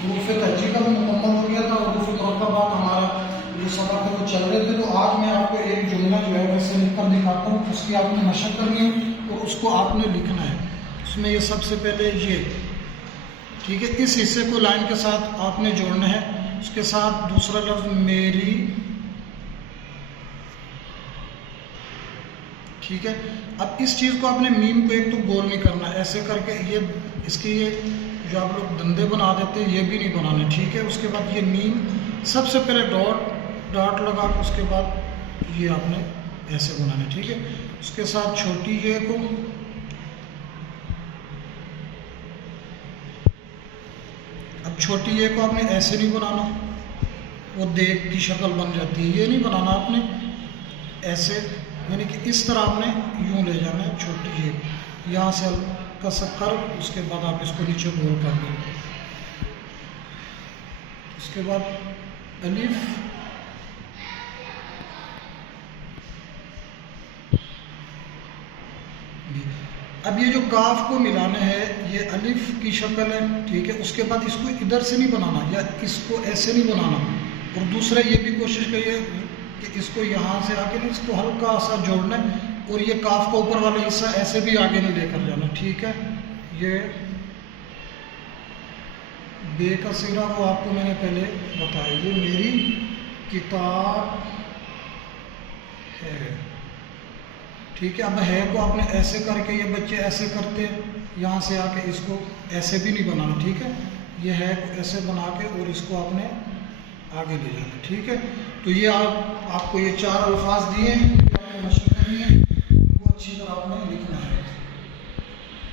حروف تہجی کا بھی مکمل ہو گیا تھا اور حروف مرکبات ہمارا جو سبق ہے وہ چل رہے تھے. تو آج میں آپ کو ایک جملہ جو ہے ویسے لکھ کر دکھاتا ہوں. اس کی آپ نے مشق کرنی ہے اور اس کو آپ نے لکھنا ہے. اس میں یہ سب سے پہلے یہ ٹھیک ہے، اس حصے کو لائن کے ساتھ آپ نے جوڑنا ہے. اس کے ساتھ دوسرا لفظ میری، ٹھیک ہے. اب اس چیز کو آپ نے میم کو ایک تو گول نہیں کرنا، ایسے کر کے یہ اس کی یہ جو آپ لوگ دندے بنا دیتے ہیں یہ بھی نہیں بنانے، ٹھیک ہے. اس کے بعد یہ میم سب سے پہلے ڈاٹ لگا کے اس کے بعد یہ آپ نے ایسے بنانے، ٹھیک ہے. اس کے ساتھ چھوٹی یہ کو اب چھوٹی یہ کو آپ نے ایسے نہیں بنانا، وہ دیکھ کی شکل بن جاتی ہے، یہ نہیں بنانا آپ نے ایسے، یعنی کہ اس طرح آپ نے یوں لے جانا ہے. چھوٹی یہ یہاں سے ہلکا سا کر، اس کے بعد آپ اس کو نیچے گول کر دیں. اس کے بعد الف، اب یہ جو کاف کو ملانا ہے یہ الف کی شکل ہے، ٹھیک ہے. اس کے بعد اس کو ادھر سے نہیں بنانا یا اس کو ایسے نہیں بنانا. اور دوسرا یہ بھی کوشش کریے کہ اس کو یہاں سے آگے نہیں، اس کو ہلکا سا جوڑنا ہے اور یہ کاف کا اوپر والا حصہ ایسے بھی آگے نہیں لے کر جانا، ٹھیک ہے. یہ بے کا سیرا وہ آپ کو میں نے پہلے بتایا، یہ میری کتاب ہے، ٹھیک ہے. اب ہے کو آپ نے ایسے کر کے، یہ بچے ایسے کرتے ہیں، یہاں سے آ کے اس کو ایسے بھی نہیں بنانا، ٹھیک ہے. یہ ہے کو ایسے بنا کے اور اس کو آپ نے آگے لے جانا، ٹھیک ہے. تو یہ آپ کو یہ 4 الفاظ دیے ہیں، آپ کو مشق کرنی ہے، وہ اچھی طرح آپ نے